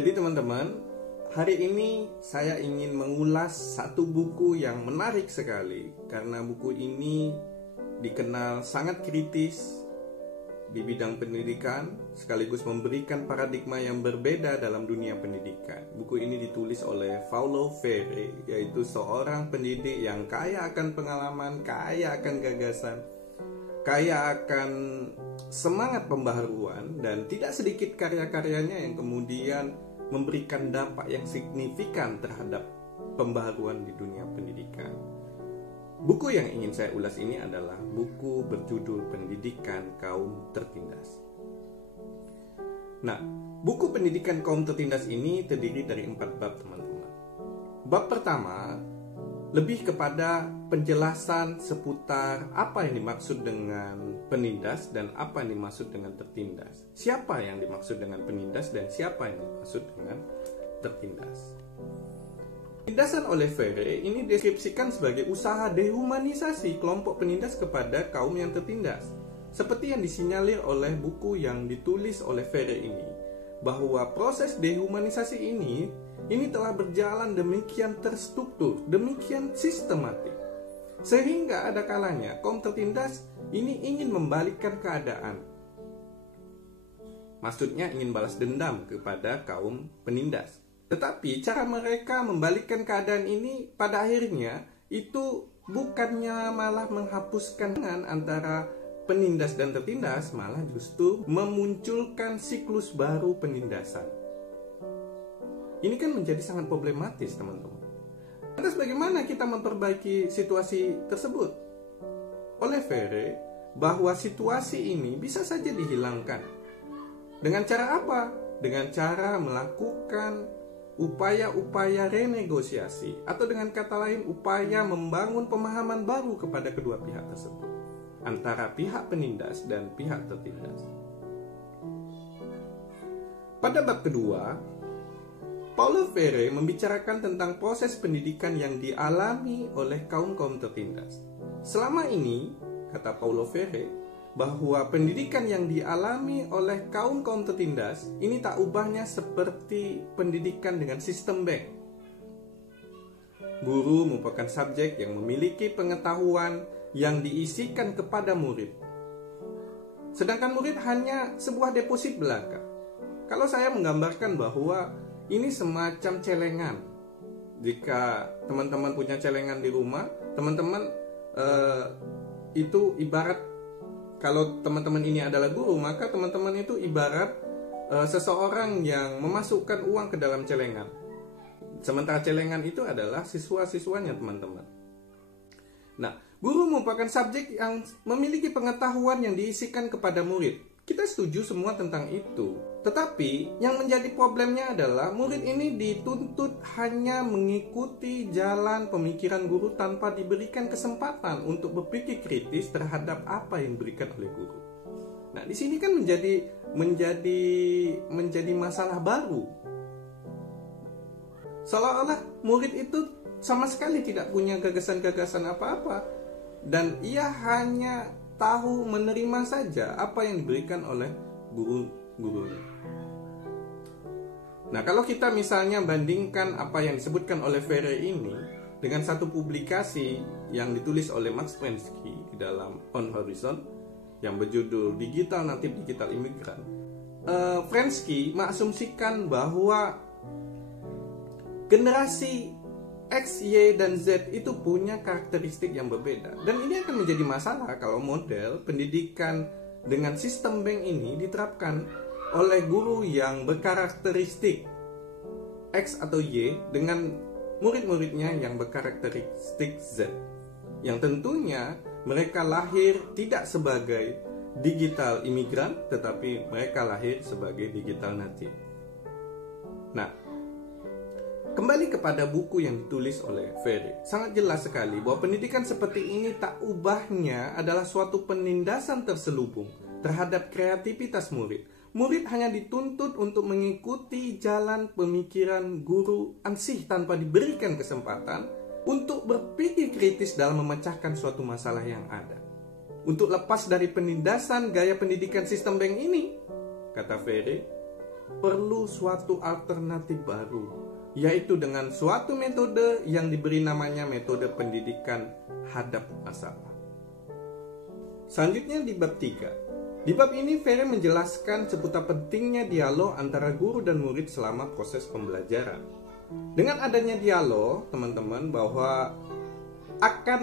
Jadi teman-teman, hari ini saya ingin mengulas satu buku yang menarik sekali karena buku ini dikenal sangat kritis di bidang pendidikan sekaligus memberikan paradigma yang berbeda dalam dunia pendidikan. Buku ini ditulis oleh Paulo Freire, yaitu seorang pendidik yang kaya akan pengalaman, kaya akan gagasan, kaya akan semangat pembaharuan, dan tidak sedikit karya-karyanya yang kemudian memberikan dampak yang signifikan terhadap pembaharuan di dunia pendidikan. Buku yang ingin saya ulas ini adalah buku berjudul Pendidikan Kaum Tertindas. Nah, buku Pendidikan Kaum Tertindas ini terdiri dari 4 bab, teman-teman. Bab pertama lebih kepada penjelasan seputar apa yang dimaksud dengan penindas dan apa yang dimaksud dengan tertindas. Siapa yang dimaksud dengan penindas dan siapa yang dimaksud dengan tertindas. Penindasan oleh Freire ini deskripsikan sebagai usaha dehumanisasi kelompok penindas kepada kaum yang tertindas. Seperti yang disinyalir oleh buku yang ditulis oleh Freire ini, bahwa proses dehumanisasi ini telah berjalan demikian terstruktur, demikian sistematik, sehingga ada kalanya kaum tertindas ini ingin membalikkan keadaan. Maksudnya ingin balas dendam kepada kaum penindas. Tetapi cara mereka membalikkan keadaan ini pada akhirnya itu bukannya malah menghapuskan antara penindas dan tertindas, malah justru memunculkan siklus baru penindasan. Ini kan menjadi sangat problematis, teman-teman. Lantas bagaimana kita memperbaiki situasi tersebut? Oleh Freire, bahwa situasi ini bisa saja dihilangkan. Dengan cara apa? Dengan cara melakukan upaya-upaya renegosiasi, atau dengan kata lain upaya membangun pemahaman baru kepada kedua pihak tersebut, antara pihak penindas dan pihak tertindas. Pada bab kedua, Paulo Freire membicarakan tentang proses pendidikan yang dialami oleh kaum-kaum tertindas. Selama ini, kata Paulo Freire, bahwa pendidikan yang dialami oleh kaum-kaum tertindas ini tak ubahnya seperti pendidikan dengan sistem bank. Guru merupakan subjek yang memiliki pengetahuan yang diisikan kepada murid, sedangkan murid hanya sebuah deposit belaka. Kalau saya menggambarkan bahwa ini semacam celengan. Jika teman-teman punya celengan di rumah, teman-teman itu ibarat, kalau teman-teman ini adalah guru, maka teman-teman itu ibarat seseorang yang memasukkan uang ke dalam celengan. Sementara celengan itu adalah siswa-siswanya, teman-teman. Nah, guru merupakan subjek yang memiliki pengetahuan yang diisikan kepada murid. Kita setuju semua tentang itu. Tetapi yang menjadi problemnya adalah murid ini dituntut hanya mengikuti jalan pemikiran guru tanpa diberikan kesempatan untuk berpikir kritis terhadap apa yang diberikan oleh guru. Nah, di sini kan menjadi masalah baru. Seolah-olah murid itu sama sekali tidak punya gagasan-gagasan apa-apa, dan ia hanya tahu menerima saja apa yang diberikan oleh guru-gurunya. Nah, kalau kita misalnya bandingkan apa yang disebutkan oleh Freire ini dengan satu publikasi yang ditulis oleh Max Prensky di dalam On Horizon yang berjudul Digital Native Digital Immigrant, Prensky mengasumsikan bahwa generasi X, Y, dan Z itu punya karakteristik yang berbeda. Dan ini akan menjadi masalah kalau model pendidikan dengan sistem bank ini diterapkan oleh guru yang berkarakteristik X atau Y dengan murid-muridnya yang berkarakteristik Z, yang tentunya mereka lahir tidak sebagai digital imigran, tetapi mereka lahir sebagai digital native. Nah, kembali kepada buku yang ditulis oleh Freire, sangat jelas sekali bahwa pendidikan seperti ini tak ubahnya adalah suatu penindasan terselubung terhadap kreativitas murid. Murid hanya dituntut untuk mengikuti jalan pemikiran guru ansih tanpa diberikan kesempatan untuk berpikir kritis dalam memecahkan suatu masalah yang ada. Untuk lepas dari penindasan gaya pendidikan sistem bank ini, kata Freire, perlu suatu alternatif baru, yaitu dengan suatu metode yang diberi namanya metode pendidikan hadap masalah. Selanjutnya di bab 3. Di bab ini Ferry menjelaskan seputar pentingnya dialog antara guru dan murid selama proses pembelajaran. Dengan adanya dialog, teman-teman, bahwa akan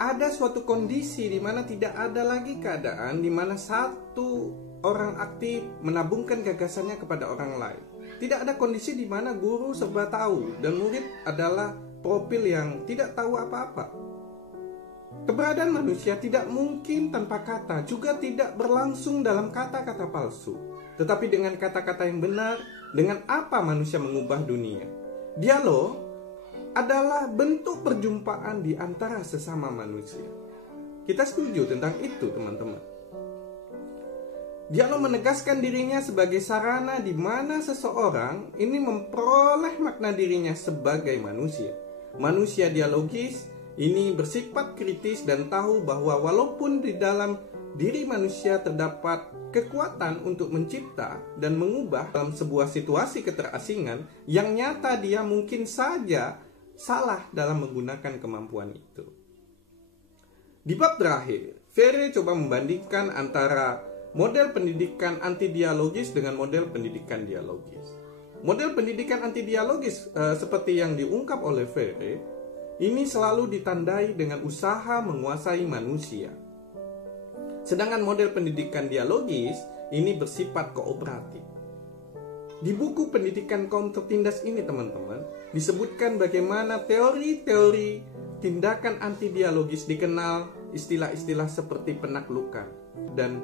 ada suatu kondisi di mana tidak ada lagi keadaan di mana satu orang aktif menabungkan gagasannya kepada orang lain. Tidak ada kondisi di mana guru serba tahu dan murid adalah profil yang tidak tahu apa-apa. Keberadaan manusia tidak mungkin tanpa kata, juga tidak berlangsung dalam kata-kata palsu. Tetapi dengan kata-kata yang benar, dengan apa manusia mengubah dunia? Dialog adalah bentuk perjumpaan di antara sesama manusia. Kita setuju tentang itu, teman-teman. Dialog menegaskan dirinya sebagai sarana di mana seseorang ini memperoleh makna dirinya sebagai manusia. Manusia dialogis ini bersifat kritis dan tahu bahwa walaupun di dalam diri manusia terdapat kekuatan untuk mencipta dan mengubah dalam sebuah situasi keterasingan, yang nyata dia mungkin saja salah dalam menggunakan kemampuan itu. Di bab terakhir, Ferry coba membandingkan antara model pendidikan anti-dialogis dengan model pendidikan dialogis. Model pendidikan anti-dialogis seperti yang diungkap oleh Ferry ini selalu ditandai dengan usaha menguasai manusia. Sedangkan model pendidikan dialogis ini bersifat kooperatif. Di buku pendidikan kaum tertindas ini, teman-teman, disebutkan bagaimana teori-teori tindakan anti-dialogis dikenal istilah-istilah seperti penaklukan dan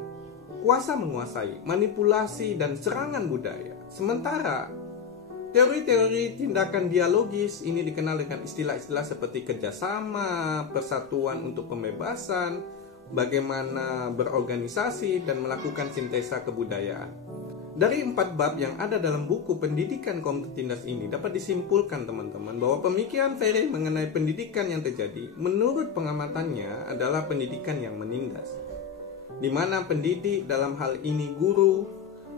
kuasa menguasai, manipulasi, dan serangan budaya. Sementara teori-teori tindakan dialogis ini dikenal dengan istilah-istilah seperti kerjasama, persatuan untuk pembebasan, bagaimana berorganisasi dan melakukan sintesa kebudayaan. Dari 4 bab yang ada dalam buku pendidikan kaum tertindas ini dapat disimpulkan, teman-teman, bahwa pemikiran Ferry mengenai pendidikan yang terjadi menurut pengamatannya adalah pendidikan yang menindas, di mana pendidik, dalam hal ini guru,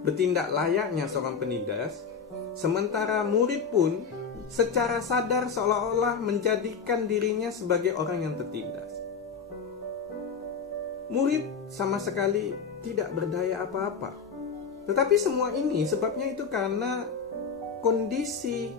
bertindak layaknya seorang penindas. Sementara murid pun secara sadar seolah-olah menjadikan dirinya sebagai orang yang tertindas. Murid sama sekali tidak berdaya apa-apa. Tetapi semua ini sebabnya itu karena kondisi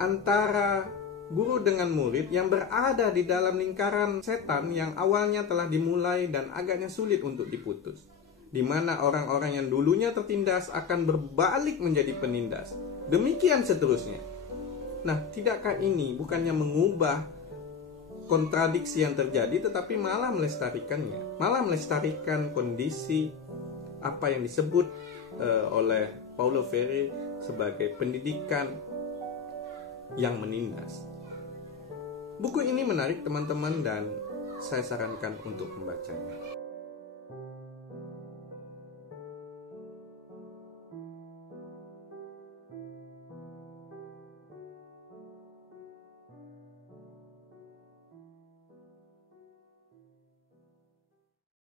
antara guru dengan murid yang berada di dalam lingkaran setan yang awalnya telah dimulai dan agaknya sulit untuk diputus, di mana orang-orang yang dulunya tertindas akan berbalik menjadi penindas. Demikian seterusnya. Nah, tidakkah ini bukannya mengubah kontradiksi yang terjadi, tetapi malah melestarikannya, malah melestarikan kondisi apa yang disebut oleh Paulo Freire sebagai pendidikan yang menindas. Buku ini menarik, teman-teman, dan saya sarankan untuk membacanya.